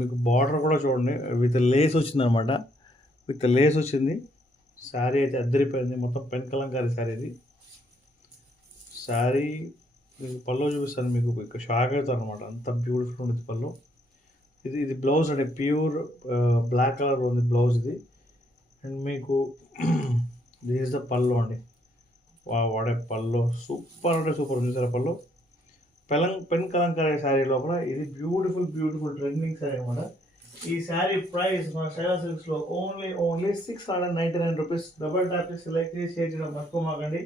మీకు బార్డర్ కూడా చూడండి విత్ లేస్ వచ్చిందనమాట. విత్ లేస్ వచ్చింది. శారీ అయితే అద్దరిపోయింది. మొత్తం పెన్ కలంకారీ శారీ ఇది. శారీ మీకు పళ్ళు చూపిస్తాను, మీకు ఇక్కడ షాక్ అవుతారు అనమాట. అంత బ్యూటిఫుల్ ఉంటుంది పళ్ళు. ఇది బ్లౌజ్ అండి, ప్యూర్ బ్లాక్ కలర్ ఉంది బ్లౌజ్ ఇది. అండ్ మీకు దిస్ ఇస్ ద పళ్ళు అండి. వాడే పళ్ళు సూపర్ అంటే సూపర్ ఉంది సార్ పళ్ళు. పెన్ కలంకారీ శారీ లోపల ఇది బ్యూటిఫుల్ ట్రెండింగ్ శారీ అనమాట. ఈ శారీ ప్రైస్ మన శ్రేయా సిల్క్స్లో only 699 rupees. Double tap select చేసి షేర్ చేయడం మర్చిపోమాకండి.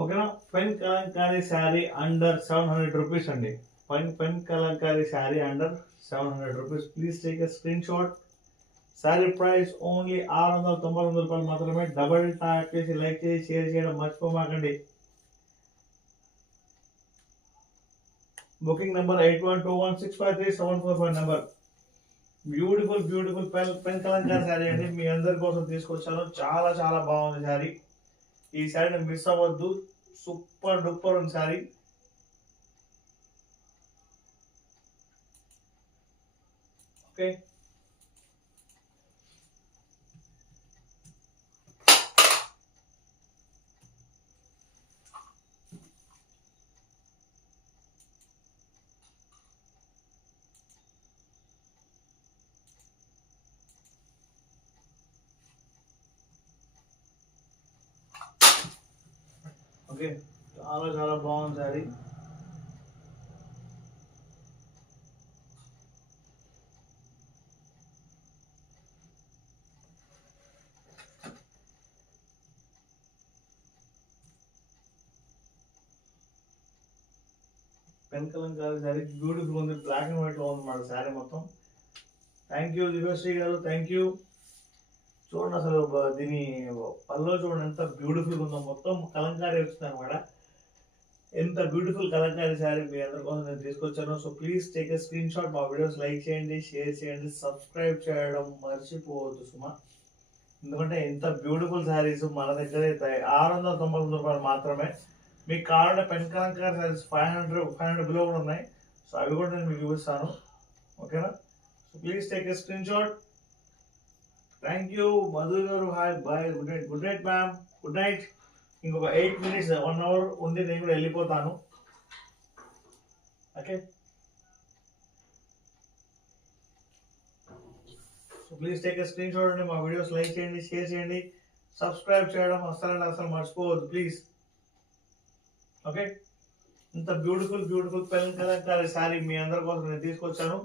ఓకేనా. Pen Kalamkari sari under 700 rupees అండి. Pen Kalamkari sari under 700 rupees. Please take a screenshot. Sari price only 699 రూపాయలు మాత్రమే. డబల్ ట్యాప్ చేసి లైక్ చేసి షేర్ చేయడం మర్చిపోమాకండి. Booking number 8121653745 number. Beautiful pen Kalamkari sari అండి, మీ అందరి కోసం తీసుకొచ్చాను. చాలా బాగుంది శారీ. ఈ శారీని మిస్ అవ్వద్దు. సూపర్ డూపర్ ఉంది శారీ. ఓకే. ఓకే, చాలా బాగుంది శారీ. పెన్ కలంకారీ శారీ బ్యూటిఫుల్ ఉంది. బ్లాక్ అండ్ వైట్ లో ఉంది శారీ మొత్తం. థ్యాంక్ యూ దివ్యశ్రీ గారు, థ్యాంక్ యూ. చూడండి అసలు దీని పళ్ళు చూడండి ఎంత బ్యూటిఫుల్ ఉందో. మొత్తం కలంకారీ వచ్చింది అనమాట. ఎంత బ్యూటిఫుల్ కలంకారీ శారీ మీ అందరి కోసం నేను తీసుకొచ్చాను. So please take a screen shot. మా వీడియోస్ లైక్ చేయండి, షేర్ చేయండి, సబ్స్క్రైబ్ చేయడం మర్చిపోవద్దు సుమా. ఎందుకంటే ఎంత బ్యూటిఫుల్ శారీస్ మన దగ్గర 699 రూపాయలు మాత్రమే. మీకు కావాలంటే పెన్ కలంకారీ శారీస్ 500 బిలో కూడా ఉన్నాయి. సో అవి కూడా నేను మీకు చూపిస్తాను. ఓకేనా. So please take a screenshot. Thank you Madhu గారు. Hi bye, good night ma'am, good night. ఇంకొక 8 minutes 1 hour ఉంది, నేను కూడా వెళ్ళిపోతాను. Okay. So please take a screenshot అండి. మా వీడియోస్ లైక్ చేయండి, షేర్ చేయండి, సబ్స్క్రైబ్ చేయడం అసలు మర్చిపోవద్దు ప్లీజ్. ఓకే. ఇంత బ్యూటిఫుల్ పెన్ కలంకారీ శారీ మీ అందరి కోసం నేను తీసుకొచ్చాను.